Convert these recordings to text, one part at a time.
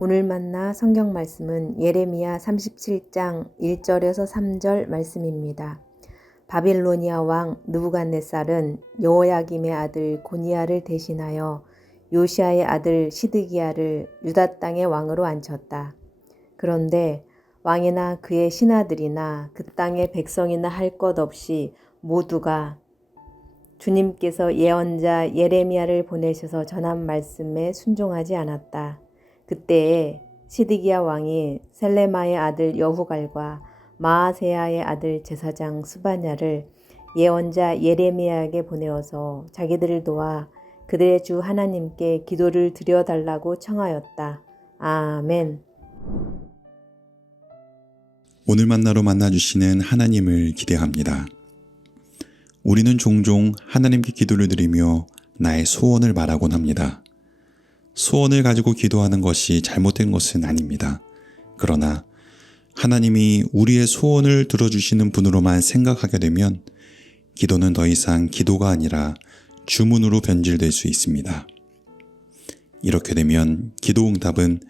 오늘 만나 성경 말씀은 예레미야 37장 1절에서 3절 말씀입니다. 바빌로니아 왕 느부갓네살은 여호야김의 아들 고니야를 대신하여 요시야의 아들 시드기야를 유다 땅의 왕으로 앉혔다. 그런데 왕이나 그의 신하들이나 그 땅의 백성이나 할 것 없이 모두가 주님께서 예언자 예레미야를 보내셔서 전한 말씀에 순종하지 않았다. 그때에 시드기야 왕이 셀레마의 아들 여후갈과 마아세야의 아들 제사장 스바냐를 예언자 예레미야에게 보내어서 자기들을 도와 그들의 주 하나님께 기도를 드려달라고 청하였다. 아멘. 오늘 만나로 만나주시는 하나님을 기대합니다. 우리는 종종 하나님께 기도를 드리며 나의 소원을 말하곤 합니다. 소원을 가지고 기도하는 것이 잘못된 것은 아닙니다. 그러나 하나님이 우리의 소원을 들어주시는 분으로만 생각하게 되면 기도는 더 이상 기도가 아니라 주문으로 변질될 수 있습니다. 이렇게 되면 기도 응답은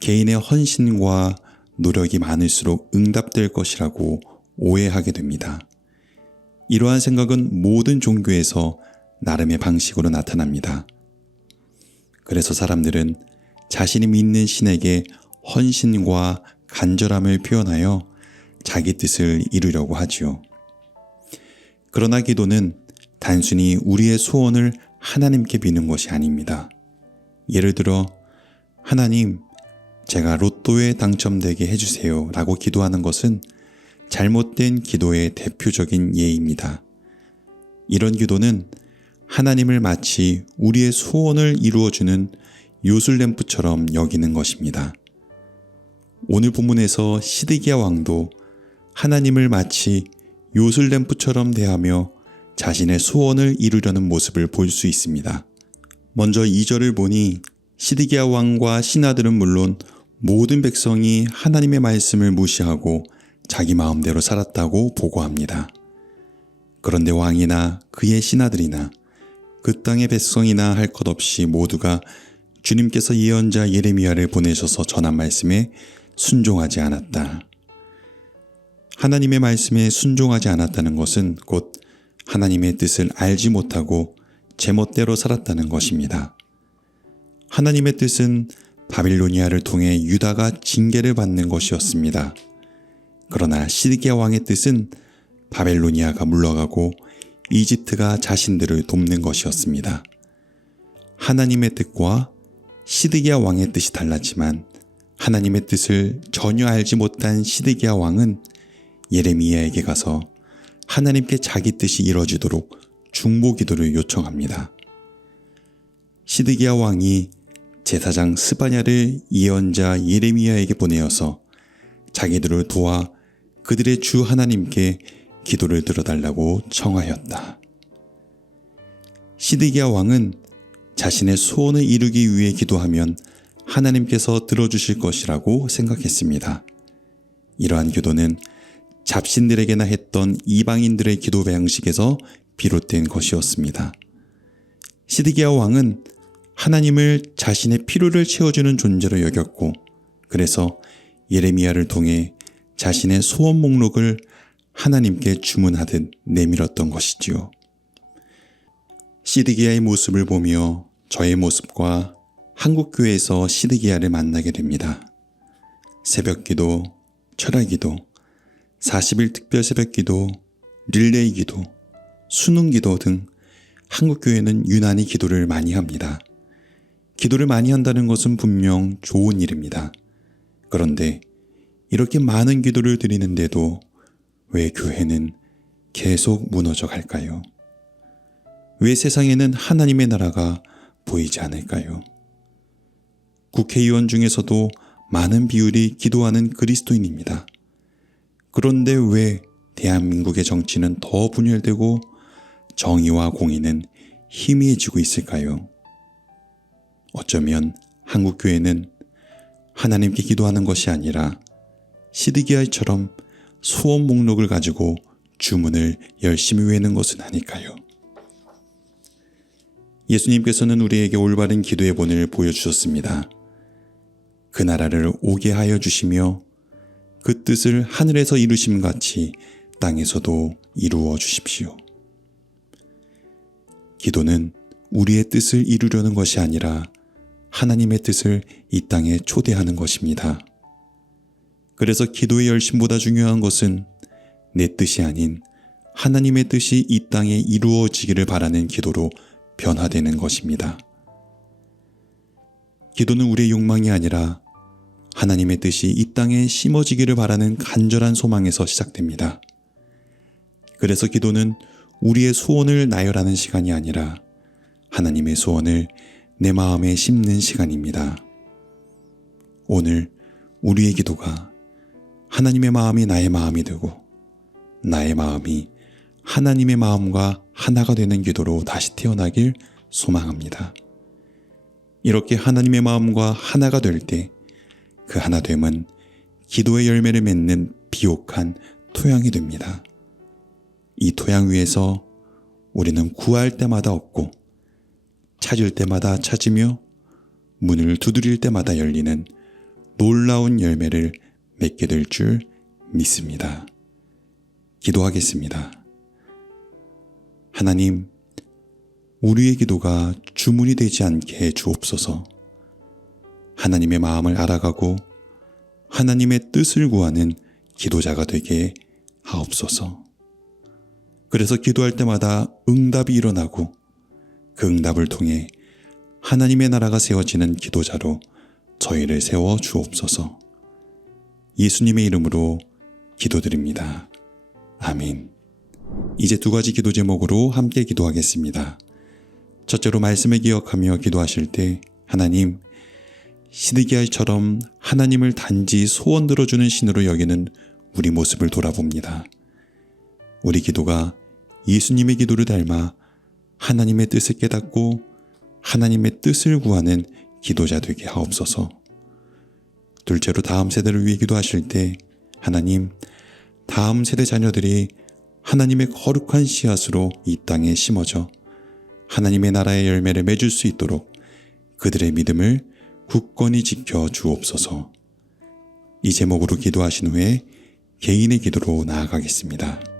개인의 헌신과 노력이 많을수록 응답될 것이라고 오해하게 됩니다. 이러한 생각은 모든 종교에서 나름의 방식으로 나타납니다. 그래서 사람들은 자신이 믿는 신에게 헌신과 간절함을 표현하여 자기 뜻을 이루려고 하지요. 그러나 기도는 단순히 우리의 소원을 하나님께 비는 것이 아닙니다. 예를 들어 하나님, 제가 로또에 당첨되게 해주세요 라고 기도하는 것은 잘못된 기도의 대표적인 예입니다. 이런 기도는 하나님을 마치 우리의 소원을 이루어주는 요술램프처럼 여기는 것입니다. 오늘 본문에서 시드기야 왕도 하나님을 마치 요술램프처럼 대하며 자신의 소원을 이루려는 모습을 볼 수 있습니다. 먼저 2절을 보니 시드기야 왕과 신하들은 물론 모든 백성이 하나님의 말씀을 무시하고 자기 마음대로 살았다고 보고합니다. 그런데 왕이나 그의 신하들이나 그 땅의 백성이나 할 것 없이 모두가 주님께서 예언자 예레미야를 보내셔서 전한 말씀에 순종하지 않았다. 하나님의 말씀에 순종하지 않았다는 것은 곧 하나님의 뜻을 알지 못하고 제멋대로 살았다는 것입니다. 하나님의 뜻은 바빌로니아를 통해 유다가 징계를 받는 것이었습니다. 그러나 시드기야 왕의 뜻은 바벨로니아가 물러가고 이집트가 자신들을 돕는 것이었습니다. 하나님의 뜻과 시드기야 왕의 뜻이 달랐지만 하나님의 뜻을 전혀 알지 못한 시드기야 왕은 예레미야에게 가서 하나님께 자기 뜻이 이루어지도록 중보 기도를 요청합니다. 시드기야 왕이 제사장 스바냐를 예언자 예레미야에게 보내어서 자기들을 도와 그들의 주 하나님께 기도를 들어달라고 청하였다. 시드기야 왕은 자신의 소원을 이루기 위해 기도하면 하나님께서 들어주실 것이라고 생각했습니다. 이러한 기도는 잡신들에게나 했던 이방인들의 기도 방식에서 비롯된 것이었습니다. 시드기야 왕은 하나님을 자신의 필요를 채워주는 존재로 여겼고 그래서 예레미야를 통해 자신의 소원 목록을 하나님께 주문하듯 내밀었던 것이지요. 시드기야의 모습을 보며 저의 모습과 한국교회에서 시드기야를 만나게 됩니다. 새벽기도, 철야기도, 40일 특별 새벽기도, 릴레이 기도, 수능기도 등 한국교회는 유난히 기도를 많이 합니다. 기도를 많이 한다는 것은 분명 좋은 일입니다. 그런데 이렇게 많은 기도를 드리는데도 왜 교회는 계속 무너져 갈까요? 왜 세상에는 하나님의 나라가 보이지 않을까요? 국회의원 중에서도 많은 비율이 기도하는 그리스도인입니다. 그런데 왜 대한민국의 정치는 더 분열되고 정의와 공의는 희미해지고 있을까요? 어쩌면 한국교회는 하나님께 기도하는 것이 아니라 시드기야처럼 소원 목록을 가지고 주문을 열심히 외는 것은 아닐까요? 예수님께서는 우리에게 올바른 기도의 본을 보여주셨습니다. 그 나라를 오게 하여 주시며 그 뜻을 하늘에서 이루심 같이 땅에서도 이루어 주십시오. 기도는 우리의 뜻을 이루려는 것이 아니라 하나님의 뜻을 이 땅에 초대하는 것입니다. 그래서 기도의 열심보다 중요한 것은 내 뜻이 아닌 하나님의 뜻이 이 땅에 이루어지기를 바라는 기도로 변화되는 것입니다. 기도는 우리의 욕망이 아니라 하나님의 뜻이 이 땅에 심어지기를 바라는 간절한 소망에서 시작됩니다. 그래서 기도는 우리의 소원을 나열하는 시간이 아니라 하나님의 소원을 내 마음에 심는 시간입니다. 오늘 우리의 기도가 하나님의 마음이 나의 마음이 되고 나의 마음이 하나님의 마음과 하나가 되는 기도로 다시 태어나길 소망합니다. 이렇게 하나님의 마음과 하나가 될 때 그 하나됨은 기도의 열매를 맺는 비옥한 토양이 됩니다. 이 토양 위에서 우리는 구할 때마다 얻고 찾을 때마다 찾으며 문을 두드릴 때마다 열리는 놀라운 열매를 맺게 될 줄 믿습니다. 기도하겠습니다. 하나님, 우리의 기도가 주문이 되지 않게 해 주옵소서. 하나님의 마음을 알아가고 하나님의 뜻을 구하는 기도자가 되게 하옵소서. 그래서 기도할 때마다 응답이 일어나고 그 응답을 통해 하나님의 나라가 세워지는 기도자로 저희를 세워 주옵소서. 예수님의 이름으로 기도드립니다. 아멘. 이제 두 가지 기도 제목으로 함께 기도하겠습니다. 첫째로 말씀을 기억하며 기도하실 때 하나님, 시드기야처럼 하나님을 단지 소원 들어주는 신으로 여기는 우리 모습을 돌아봅니다. 우리 기도가 예수님의 기도를 닮아 하나님의 뜻을 깨닫고 하나님의 뜻을 구하는 기도자 되게 하옵소서. 둘째로 다음 세대를 위해 기도하실 때 하나님, 다음 세대 자녀들이 하나님의 거룩한 씨앗으로 이 땅에 심어져 하나님의 나라의 열매를 맺을 수 있도록 그들의 믿음을 굳건히 지켜 주옵소서. 이 제목으로 기도하신 후에 개인의 기도로 나아가겠습니다.